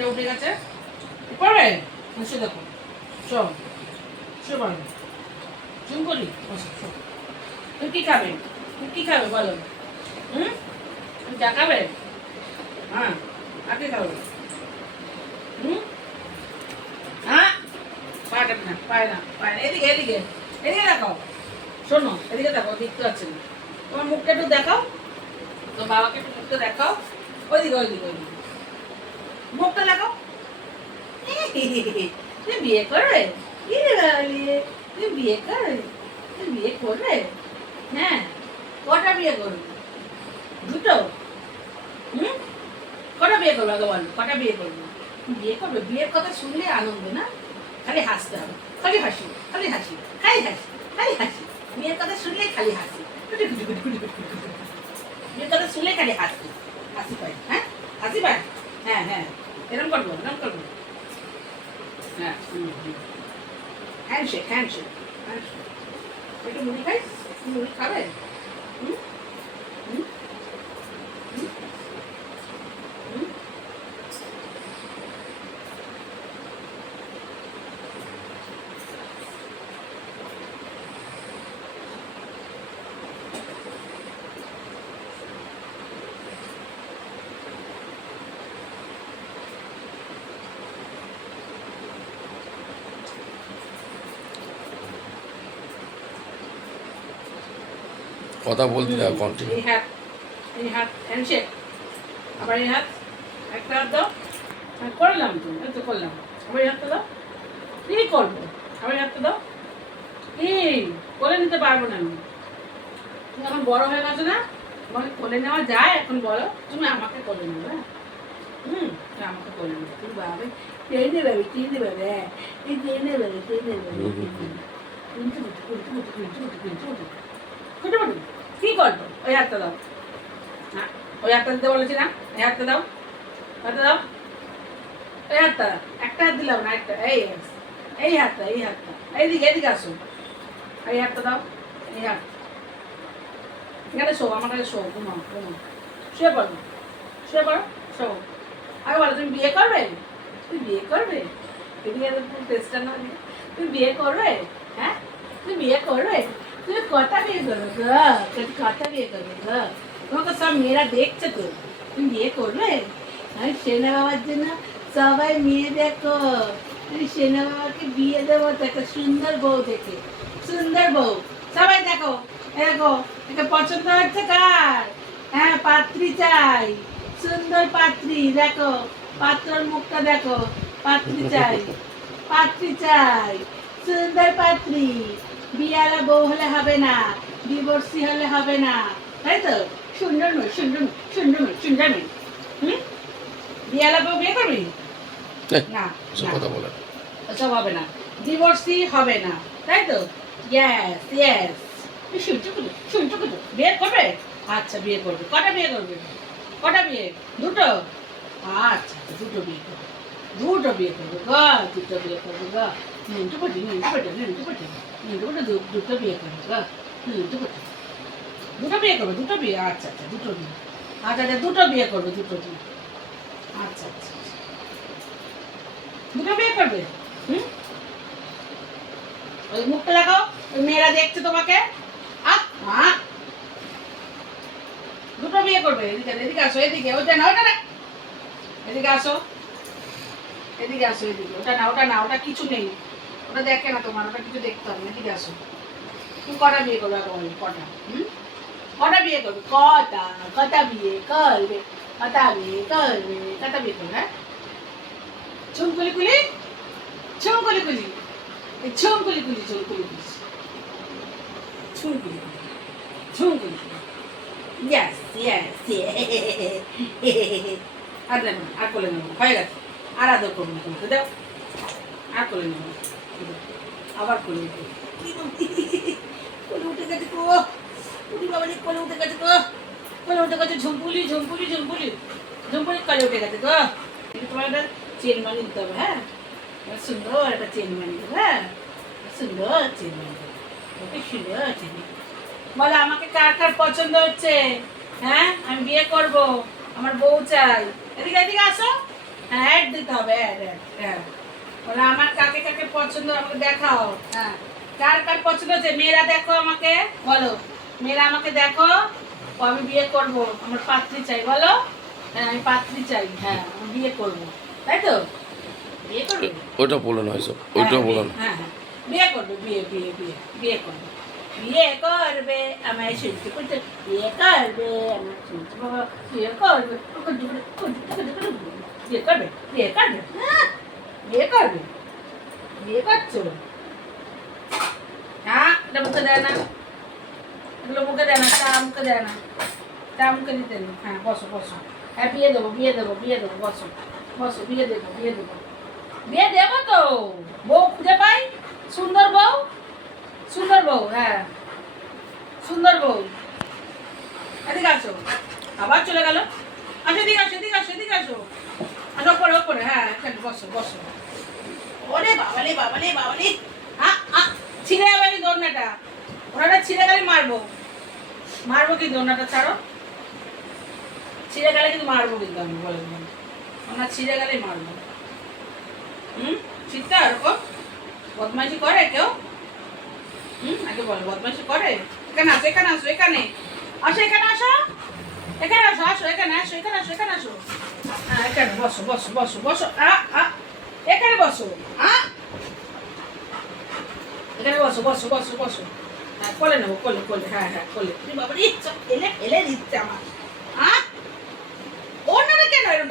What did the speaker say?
মুখটা উঠে গেছে পরে বসে দেখো চল সে বলো জুম করি তুমি কি খাবে বলো তুমি চা খাবে হ্যাঁ আগে খাবে হ্যাঁ পাটা না পায় না এদিকে এদিকে এদিকে দেখাও শোনো এদিকে দেখো দেখতে পাচ্ছি না তোমার মুখটা একটু দেখাও তো বাবাকে একটু মুখটা দেখাও ওইদিকে মুখটা দেখাও তুমি বিয়ে করবে তুমি বিয়ে করবে হ্যাঁ কটা বিয়ে করবে দুটো কটা বিয়ে করবে আগে বলো কটা বিয়ে করবে বিয়ের কথা শুনলে আনন্দ না খালি হাসতে হবে খালি হাসি বিয়ের কথা শুনলে খালি হাসি বিয়ের কথা শুনলে খালি হাসি পাই হ্যাঁ হাসি পাই হ্যাঁ এরকম করবো হ্যাঁ হ্যান্ডশেক একটু মুড়ি খাই মুড়ি খাবে কথা বলতে দাও কন্টিনিউ। এই হাত হ্যান্ডশেক আবার এই হাত একটা হাত দাও করলাম তো করলাম আবার এই হাতটা দাও কি করবো আবার এই হাতটা দাও এই কোলে নিতে পারবো না আমি তুমি এখন বড় হয়ে গেছো না তোমাকে কোলে নেওয়া যায় এখন বলো তুমি আমাকে কোলে নেবে তুমি আমাকে কোলে নেবে তুমি বাবা টেনে যাবে এই টেনে যাবে কি করবো ওই হাতটা দাও হ্যাঁ ওই হাতটা দিতে বলেছি না এই হাতটা দাও ওই হাতটা একটা হাত দিলাম না একটা এই হাতটা এইদিকে আসো এই হাতটা দাও এই হাত এখানে শো আমার কাছে শো ঘুমাও শুয়ে পড়ো আগে বলো তুমি বিয়ে করবে এদিকে টেস্টটা না তুমি বিয়ে করবে হ্যাঁ তুমি বিয়ে করবে তুমি কথা বিয়ে করবে তোমাকে সব মেয়েরা দেখছে তো তুমি বিয়ে করবে আমি সেনা বাবার জন্য সবাই মেয়ে দেখো আমি সেনা বাবাকে বিয়ে দেবো একটা সুন্দর বউ সবাই দেখো একে পছন্দ হচ্ছে কার হ্যাঁ পাত্রী চাই সুন্দর পাত্রী দেখো পাত্রর মুখটা দেখো পাত্রী চাই সুন্দর পাত্রী বিয়ালা বউ হলে হবে না ডিভোর্সি হলে হবে না তাই তো সুন্দর মেয়ে বিয়ালা বউ বিয়ে করবি না কথা বলে ওসব হবে না ডিভোর্সি হবে না তাই তো ইয়েস শুনছো বিয়ে করবে আচ্ছা বিয়ে করবে কটা বিয়ে করবে দুটো আচ্ছা দুটো বিয়ে করবে দুটো বিয়ে করবে গা দুটো বিয়ে করবে দুটো বিয়ে আচ্ছা দুটো বিয়ে করবে আচ্ছা দুটো বিয়ে করবে ওই মুখটা দেখাও ওই মেয়েরা দেখছে তোমাকে দুটো বিয়ে করবে এদিকে আসো এদিকে ওটা না এদিকে আসো ওটা না ওটা কিছু নেই ওটা দেখে না তোমার ওটা কিছু দেখতে হবে এদিকে আসো তুমি কটা বিয়ে করবে কটা বিয়ে করবে কটা বিয়ে করবে হ্যাঁ ঝুমকুলি কুলি Yes. আর কোলে নেবো হয়ে গেছে আর আদর করবো না তোমাকে দাও আর কোলে নেবো আবার কোলে উঠে গেছে কোলে উঠে গেছে ঝুমপুলি কোলে উঠে গেছে তো তোমার একটা চেন মানি দিতে হবে হ্যাঁ সুন্দর একটা চেন মানি দেবো হ্যাঁ সুন্দর চেন মানি দেবো সুন্দর চেন বলো আমাকে কার পছন্দ হচ্ছে হ্যাঁ আমি বিয়ে করব আমার বউ চাই এদিকে আসো হ্যাঁ অ্যাড দিতে হবে, হ্যাঁ বলে আমার কাকে কাকে পছন্দ আমাকে দেখাও। হ্যাঁ কার কার পছন্দ হচ্ছে মেয়েরা দেখো আমাকে, বলো মেয়েরা আমাকে দেখো, ও আমি বিয়ে করব, আমার পাত্রী চাই, বলো হ্যাঁ আমি পাত্রী চাই, হ্যাঁ আমি বিয়ে করব, তাই তো বিয়ে করবে, ওইটা বলো না এসব, ওইটাও বলো না। হ্যাঁ হ্যাঁ বিয়ে করবে, বিয়ে বিয়ে বিয়ে বিয়ে করবে, বিয়ে করবে আমায় শুনতে করতে, বিয়ে করবে আমার শুনতে বাবা, বিয়ে করবে বিয়ে করবে, বিয়ে করবে, হ্যাঁ বিয়ে করবে, বিয়ে করছো হ্যাঁ, এটা মুখে দেয় না, এগুলো মুখে দেয় না, চা মুখে দেয় না, চা মুখে দিতে নেই। হ্যাঁ বসো বসো, হ্যাঁ বিয়ে দেবো বিয়ে দেবো বিয়ে দেবো, বসো বসো, বিয়ে দেবো বিয়ে দেবো, বিয়ে দেবো তো, বউ খুঁজে পাই, সুন্দর বউ, সুন্দর বউ, হ্যাঁ সুন্দর বউ, এদিকে আসো, আবার চলে গেল, আসো এদিকে আসো এদিকে আসো এদিকে আসো, আসো ওপরে ওপরে, হ্যাঁ এখানে বসো বসো, ওরে বাবালে বাবালে বাবালে, ছিঁড়ে যাবে কি দোলনাটা, ওনাটা ছিঁড়ে গেলে মারবো, মারবো কি দোলনাটা ছাড়ো, ছিঁড়ে গেলে কিন্তু মারবো কিন্তু আমি বলে দিলাম, ওনার ছিঁড়ে গেলে মারবো। ছিঁড়তে এরকম বদমাইশি করে কেউ, আগে বলো বদমাইশি করে, এখানে আসো এখানে আসো, এখানে আসো এখানে আসো, এখানে আসো আসো এখানে আসো এখানে আসো এখানে আসো, হ্যাঁ এখানে বসো বসো বসো বসো, এখানে বসো, এখানে বসো বসো বসো বসো, হ্যাঁ কোলে নেবো কোলে কোলে, হ্যাঁ হ্যাঁ কোলে, বাবা ইচ্ছা এলে এলে দিচ্ছে আমার, ওনারা কেন এরকম